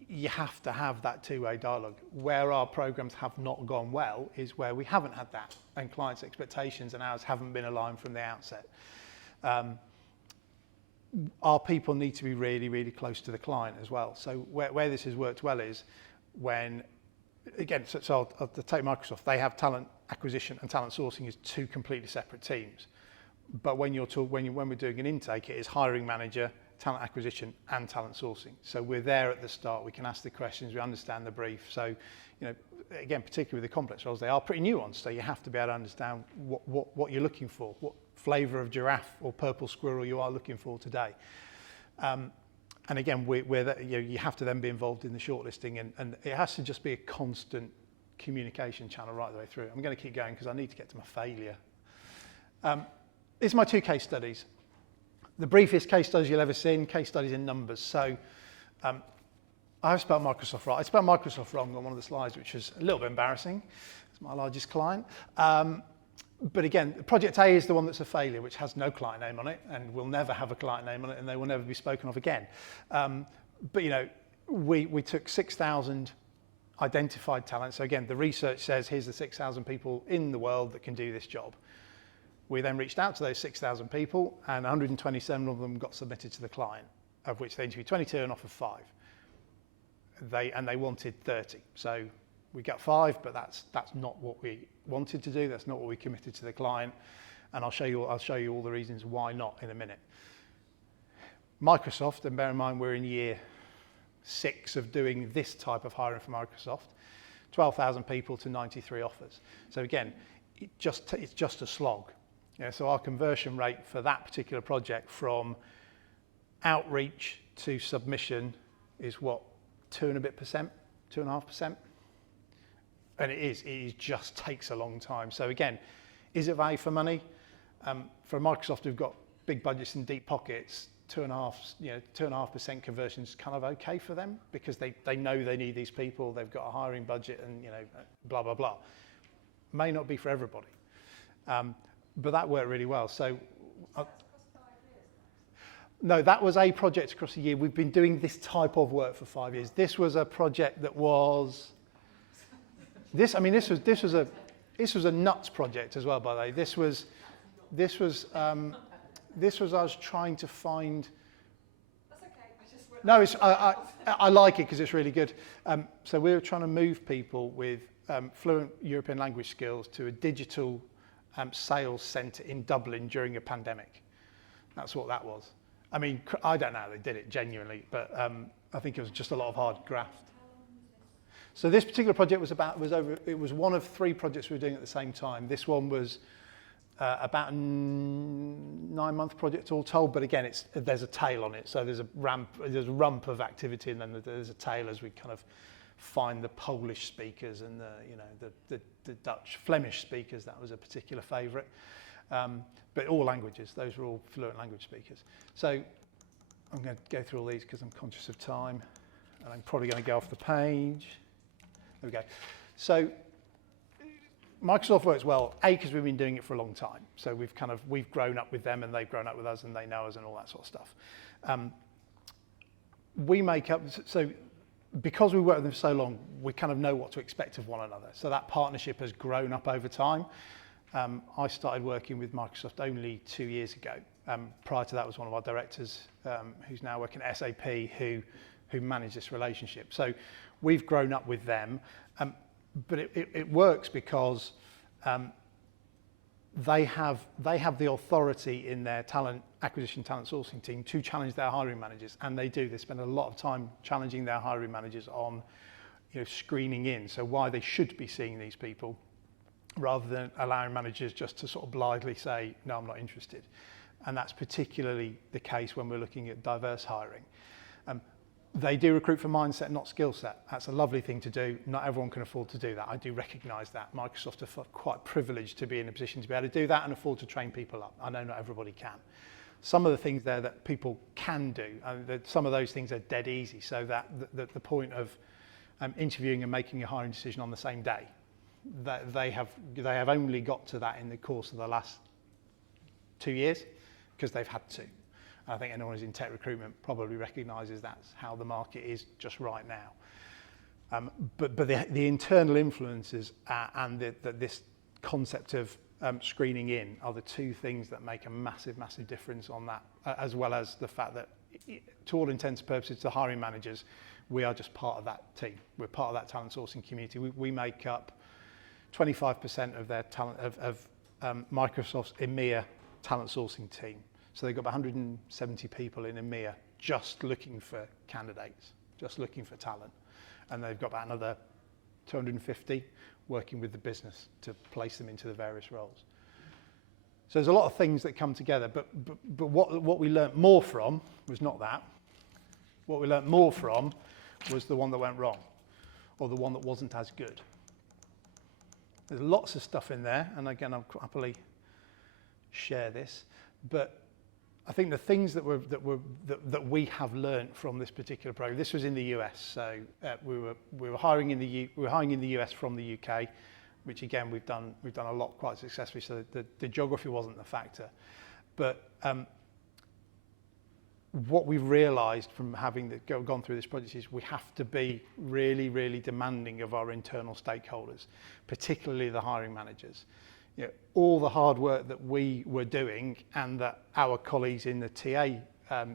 you have to have that two-way dialogue. Where our programs have not gone well is where we haven't had that, and clients' expectations and ours haven't been aligned from the outset. Our people need to be really, really close to the client as well. So where this has worked well is when, again, so I'll take Microsoft. They have talent acquisition and talent sourcing as 2 completely separate teams. But when we're doing an intake, it is hiring manager, talent acquisition and talent sourcing. So we're there at the start, we can ask the questions, we understand the brief. So, you know, again, particularly with the complex roles, they are pretty nuanced. So you have to be able to understand what you're looking for, what flavour of giraffe or purple squirrel you are looking for today. And again, you have to then be involved in the shortlisting, and it has to just be a constant communication channel right the way through. I'm going to keep going because I need to get to my failure. These are my 2 case studies. The briefest case studies you'll ever seen, case studies in numbers. So I have spelled Microsoft right. I spelled Microsoft wrong on one of the slides, which is a little bit embarrassing. It's my largest client. But again, Project A is the one that's a failure, which has no client name on it and will never have a client name on it, and they will never be spoken of again. But you know, we took 6,000 identified talent. So again, the research says here's the 6,000 people in the world that can do this job. We then reached out to those 6,000 people, and 127 of them got submitted to the client, of which they interviewed 22 and offered 5. They wanted 30. So we got 5, but that's not what we wanted to do. That's not what we committed to the client. And I'll show you all the reasons why not in a minute. Microsoft, and bear in mind we're in year 6 of doing this type of hiring for Microsoft, 12,000 people to 93 offers. So again, it's just a slog. Yeah, so our conversion rate for that particular project from outreach to submission is what, 2 and a bit percent, 2.5%? And it just takes a long time. So again, is it value for money? For Microsoft, who've got big budgets and deep pockets, 2.5% conversion is kind of okay for them because they know they need these people, they've got a hiring budget, and you know, blah blah blah. May not be for everybody. But that worked really well. So, no, that was a project across a year. We've been doing this type of work for 5 years. This was a project that was this. I mean, this was a nuts project as well. By the way, this was us trying to find. That's okay. I like it because it's really good. So we were trying to move people with fluent European language skills to a digital sales centre in Dublin during a pandemic. That's what that was. I mean, I don't know how they did it genuinely, but I think it was just a lot of hard graft. So this particular project was one of 3 projects we were doing at the same time. This one was about a 9-month project all told, but again, there's a tail on it. So there's a rump of activity, and then there's a tail as we kind of find the Polish speakers and the Dutch, Flemish speakers. That was a particular favourite. But all languages, those were all fluent language speakers. So I'm going to go through all these because I'm conscious of time, and I'm probably going to go off the page. There we go. So Microsoft works well, because we've been doing it for a long time. So we've grown up with them, and they've grown up with us, and they know us, and all that sort of stuff. We make up, so because we work with them for so long, we kind of know what to expect of one another. So that partnership has grown up over time. I started working with Microsoft only 2 years ago. Prior to that was one of our directors, who's now working at SAP, who managed this relationship. So we've grown up with them, but it works because they have the authority in their talent acquisition, talent sourcing team to challenge their hiring managers, and they do. They spend a lot of time challenging their hiring managers on, screening in, so why they should be seeing these people, rather than allowing managers just to sort of blithely say, no, I'm not interested. And that's particularly the case when we're looking at diverse hiring. They do recruit for mindset, not skill set. That's a lovely thing to do. Not everyone can afford to do that. I do recognise that. Microsoft are quite privileged to be in a position to be able to do that and afford to train people up. I know not everybody can. Some of the things there that people can do, some of those things are dead easy, so that the point of interviewing and making a hiring decision on the same day, that they have only got to that in the course of the last 2 years because they've had to. I think anyone who's in tech recruitment probably recognises that's how the market is just right now. But the internal influences and this concept of screening in are the 2 things that make a massive, massive difference on that, as well as the fact that, to all intents and purposes, to hiring managers, we are just part of that team. We're part of that talent sourcing community. We make up 25% of their talent of Microsoft's EMEA talent sourcing team. So they've got about 170 people in EMEA just looking for candidates, just looking for talent. And they've got about another 250 working with the business to place them into the various roles. So there's a lot of things that come together, but what we learnt more from was not that. What we learnt more from was the one that went wrong, or the one that wasn't as good. There's lots of stuff in there, and again, I'll happily share this, but I think the things that we have learnt from this particular program. This was in the US, so we were hiring in the US from the UK, which again we've done a lot quite successfully. So the geography wasn't the factor, but what we've realised from having gone through this project is we have to be really, really demanding of our internal stakeholders, particularly the hiring managers. All the hard work that we were doing and that our colleagues in the TA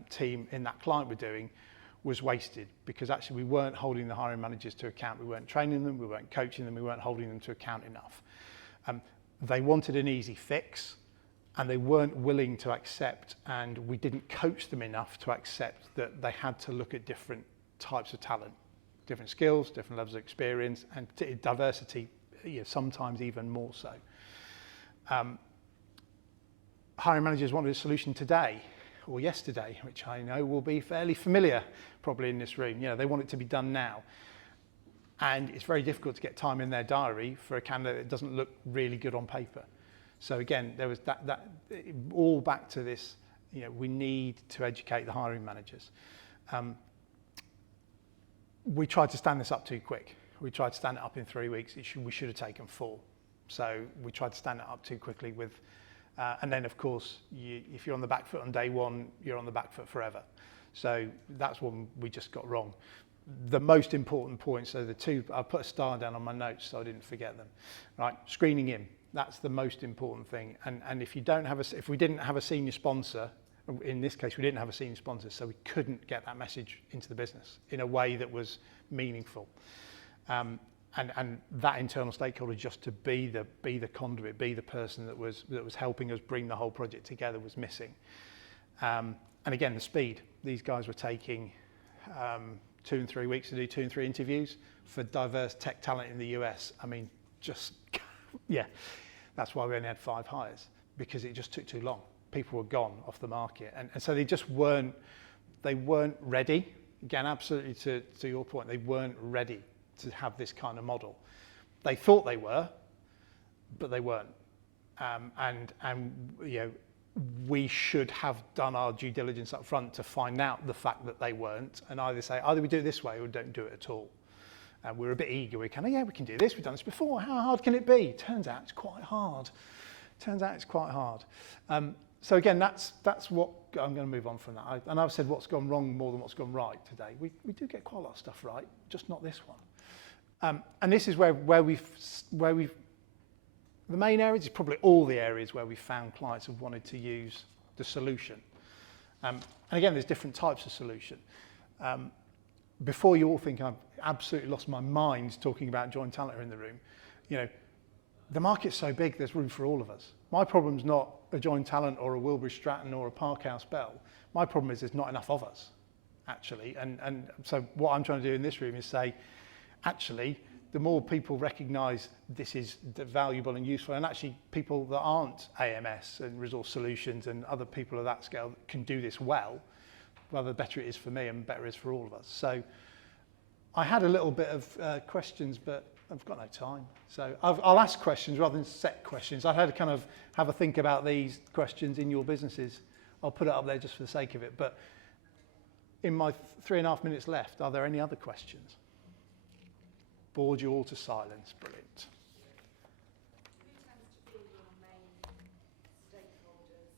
team in that client were doing was wasted, because actually we weren't holding the hiring managers to account. We weren't training them, we weren't coaching them, we weren't holding them to account enough. They wanted an easy fix, and they weren't willing to accept, and we didn't coach them enough to accept that they had to look at different types of talent, different skills, different levels of experience, and diversity, sometimes even more so. Hiring managers wanted a solution today or yesterday, which I know will be fairly familiar probably in this room. They want it to be done now. And it's very difficult to get time in their diary for a candidate that doesn't look really good on paper. So again, there was that all back to this, we need to educate the hiring managers. We tried to stand this up too quick. We tried to stand it up in 3 weeks. We should have taken 4. So we tried to stand it up too quickly and then of course, if you're on the back foot on day 1, you're on the back foot forever. So that's what we just got wrong. The most important point, so the 2, I put a star down on my notes so I didn't forget them. Right, screening in, that's the most important thing. And if we didn't have a senior sponsor, in this case we didn't have a senior sponsor, so we couldn't get that message into the business in a way that was meaningful. And that internal stakeholder, just to be the conduit, be the person that was helping us bring the whole project together, was missing. And again, the speed. These guys were taking 2 and 3 weeks to do 2 and 3 interviews for diverse tech talent in the US. I mean, just, yeah, that's why we only had 5 hires, because it just took too long. People were gone off the market. And so they just weren't ready. Again, absolutely to your point, they weren't ready to have this kind of model. They thought they were, but they weren't. And you know, we should have done our due diligence up front to find out the fact that they weren't, and either we do it this way or don't do it at all. And we're a bit eager. We kind of, yeah, we can do this. We've done this before. How hard can it be? Turns out it's quite hard. So again, that's what I'm going to move on from that. And I've said what's gone wrong more than what's gone right today. We do get quite a lot of stuff right, just not this one. And this is where we've the main areas is probably all the areas where we found clients have wanted to use the solution. And again, there's different types of solution. Before you all think I've absolutely lost my mind talking about joint talent in the room, you know, the market's so big, there's room for all of us. My problem's not a joint talent or a Wilbury Stratton or a Parkhouse Bell. My problem is there's not enough of us, actually. And so what I'm trying to do in this room is say, actually, the more people recognise this is valuable and useful, and actually people that aren't AMS and Resource Solutions and other people of that scale that can do this well, well, the better it is for me and better it is for all of us. So I had a little bit of questions, but I've got no time. So I'll ask questions rather than set questions. I had to kind of have a think about these questions in your businesses. I'll put it up there just for the sake of it. But in my 3.5 minutes left, are there any other questions? Bored you all to silence. Brilliant. Who tends to be your main stakeholders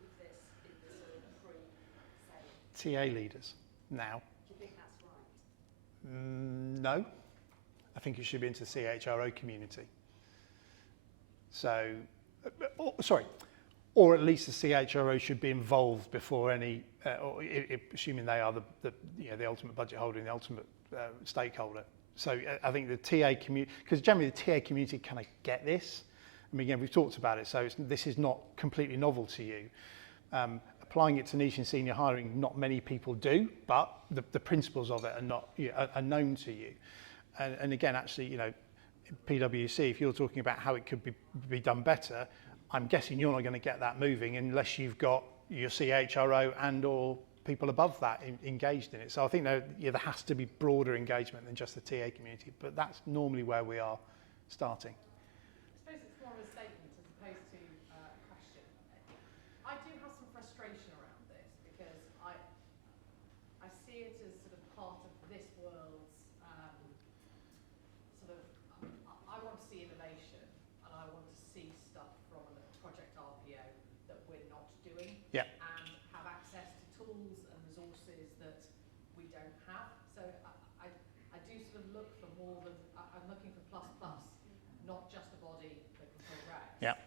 with this in the sort of pre-sale? TA leaders now. Do you think that's right? No. I think it should be into the CHRO community. So, or at least the CHRO should be involved before any, assuming they are the ultimate budget holder and the ultimate stakeholder. So I think the TA community, because generally the TA community kind of get this. I mean, again, we've talked about it, so this is not completely novel to you. Applying it to niche and senior hiring, not many people do, but the principles of it are not are known to you. And again, actually, you know, PwC, if you're talking about how it could be done better, I'm guessing you're not going to get that moving unless you've got your CHRO and or people above that engaged in it. So I think there has to be broader engagement than just the TA community, but that's normally where we are starting. I suppose it's more of a statement as opposed to a question. I do have some frustration around this because I see it as sort of part of this world's I want to see innovation and I want to see stuff from a Project RPO that we're not doing. Yeah. And have access to tools and resources that we don't have. So I do sort of look for more than, I'm looking for plus, not just a body that can fill recs. Yeah.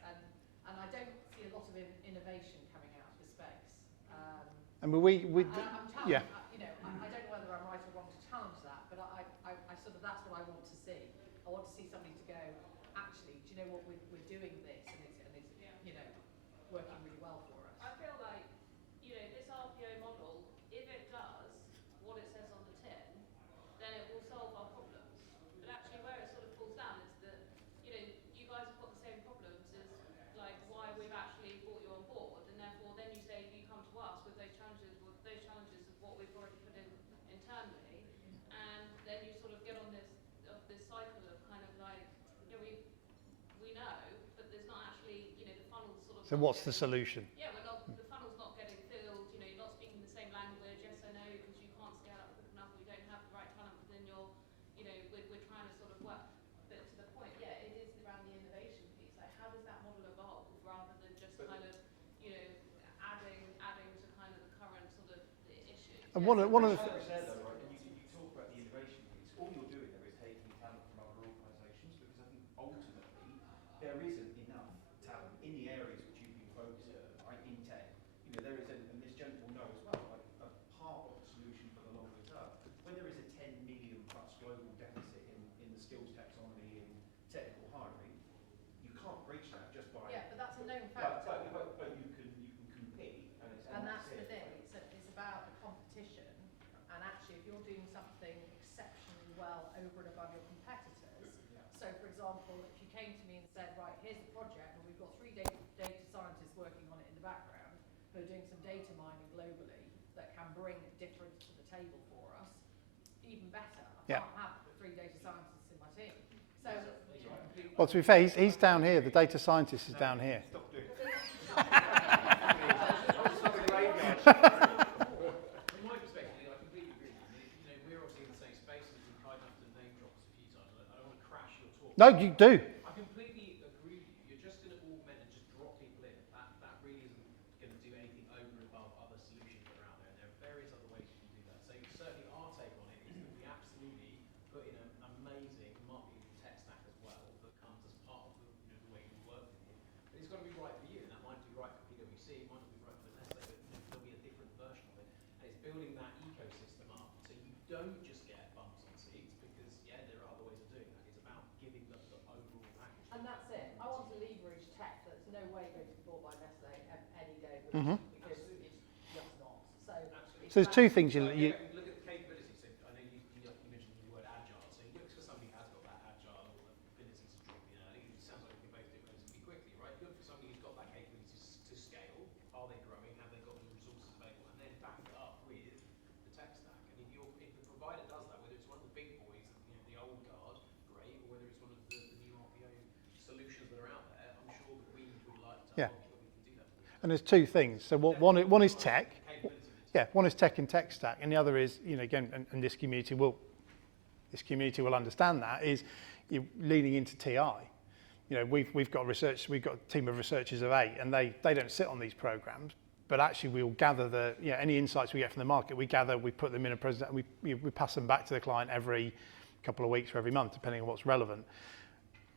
And I don't see a lot of innovation coming out of the space. I mean, I'm challenged, yeah. you know, I don't know whether I'm right or wrong to challenge that, but I sort of, that's what I want to see. I want to see somebody to go, actually, do you know what, we're doing this and it's you know, working really well for us. I feel like, you know, this RPO model, if it does what it says on the tin, then it will solve our problems. But actually where it sort of falls down is that, you know, you guys have got the same problems as like why we've actually brought you on board, and therefore then you say you come to us with those challenges of what we've already put in internally, and then you sort of get on this cycle of kind of like, you know, we know, but there's not actually, you know, the funnel's sort of. So what's the solution? Yeah, the funnel's not getting filled, you know, you're not speaking the same language, yes I know, because you can't scale up quick enough, you don't have the right talent within your, you know, we're trying to sort of work. But to the point, yeah, it is around the innovation piece. Like, how does that model evolve rather than just kind of, you know, adding to kind of the current sort of the issue. And one of the Challenge there, though, right? And you talk about the innovation piece. All you're doing there is taking talent from other organisations, because I think ultimately there isn't enough talent in the areas which you've been focusing on, right? In tech, you know, there is, and this gentleman will know as well, like a part of the solution for the longer term. When there is a 10 million plus global deficit in the skills taxonomy in technical hiring, you can't breach that just by. Yeah, but that's a known fact. But you can compete, and doing exceptionally well over and above your competitors. So, for example, if you came to me and said, right, here's the project, and we've got 3 data scientists working on it in the background who are doing some data mining globally that can bring difference to the table for us, even better. I can't have 3 data scientists in my team. So, Well, to be fair, he's down here. The data scientist is down here. From my perspective, I completely agree. We're obviously in the same space, and we've been kind enough to name drop us a few times. I don't want to crash your talk. No, you do. I completely agree with you. You're just going to augment and just drop people in. That really isn't going to do anything over and above other solutions that are out there. There are various other ways you can do that. So certainly our take on it is that we absolutely put in an amazing marketing tech stack as well that comes as part of the way we work with you. But it's got to be right for you, and that might be right for PwC, it might not be right for Nestle, but there'll be a different version of it. And it's building that ecosystem up so you don't just get bumps on seats, because there are other ways of doing that. It's about giving the overall package. and that's it. I want to leverage tech that's no way going to be bought by Nestle any day, Mhm. because it's just not. So, So there's 2 things you Look at the capabilities. So I know you mentioned the word agile. So he looks for somebody who has got that agile ability to drop. I think it sounds like we can both do it relatively quickly, right? You look for somebody who's got that capability to scale. Are they growing? Have they got the resources available? And then back it up with the tech stack. And if the provider does that, whether it's one of the big boys, the old guard, great, or whether it's one of the new RPO solutions that are out there, I'm sure that we would like to Yeah. argue that we can do that for you. and there's 2 things. So one is tech. Yeah, one is tech and tech stack, and the other is, again, and this community will understand that, is you're leaning into TI. We've got a team of researchers of 8, and they don't sit on these programs, but actually we'll gather any insights we get from the market. We put them in a presentation, and we pass them back to the client every couple of weeks or every month, depending on what's relevant.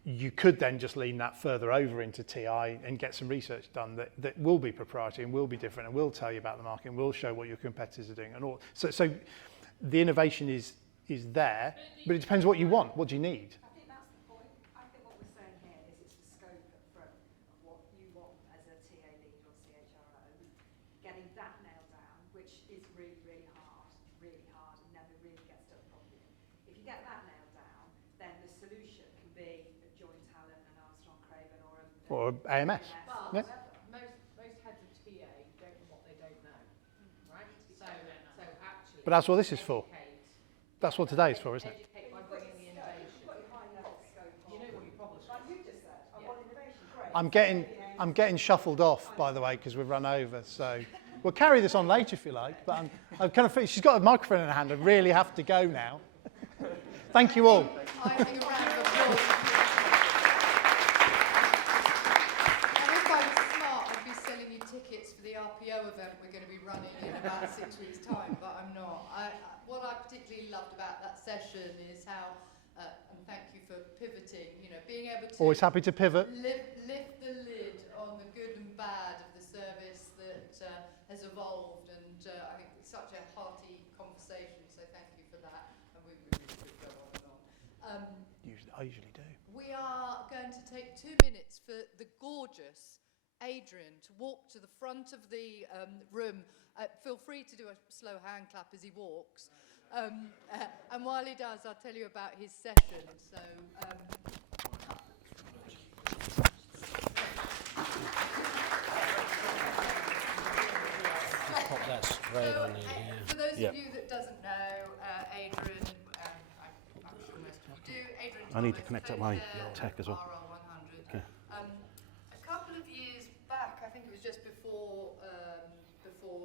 You could then just lean that further over into TI and get some research done that will be proprietary and will be different and will tell you about the market and will show what your competitors are doing. And all. So the innovation is there, but it depends what you want. What do you need? I think that's the point. I think what we're saying here is it's the scope up front of what you want as a TA lead or CHRO, getting that nailed down, which is really, really hard, and never really gets done properly. If you get that nailed down, then the solution can be a joint talent, an Armstrong Craven, or AMS. but Yeah. most heads of TA don't know what they don't know, right? So actually, But that's what this is for. educate- That's what today is for, isn't it? Educate by bringing the innovation. You've got your high level scope on. You know what your problems Like are. you just said, I want innovation, great. I'm getting shuffled off, by the way, because we've run over. So we'll carry this on later if you like. But I'm kind of. She's got a microphone in her hand. I really have to go now. Thank you all. I think a round of applause. And if I was smart, I'd be selling you tickets for the RPO event we're going to be running in about 6 weeks' time, but I'm not. What I particularly loved about that session is how, and thank you for pivoting, being able to Always happy to pivot. lift the lid on the good and bad of the service that has evolved, and I think it's such a hearty conversation, so thank you for that, and we really could go on and on. I usually do. We are going to take 2 minutes for the gorgeous Adrian to walk to the front of the room. Feel free to do a slow hand clap as he walks. And while he does, I'll tell you about his session. So, Pop that straight on in here. for those of you that doesn't know, Adrian, I'm sure most of you do. Adrian I need to Thomas, connect up my co-chair tech as well. RL100. Okay. A couple of years back, I think it was just before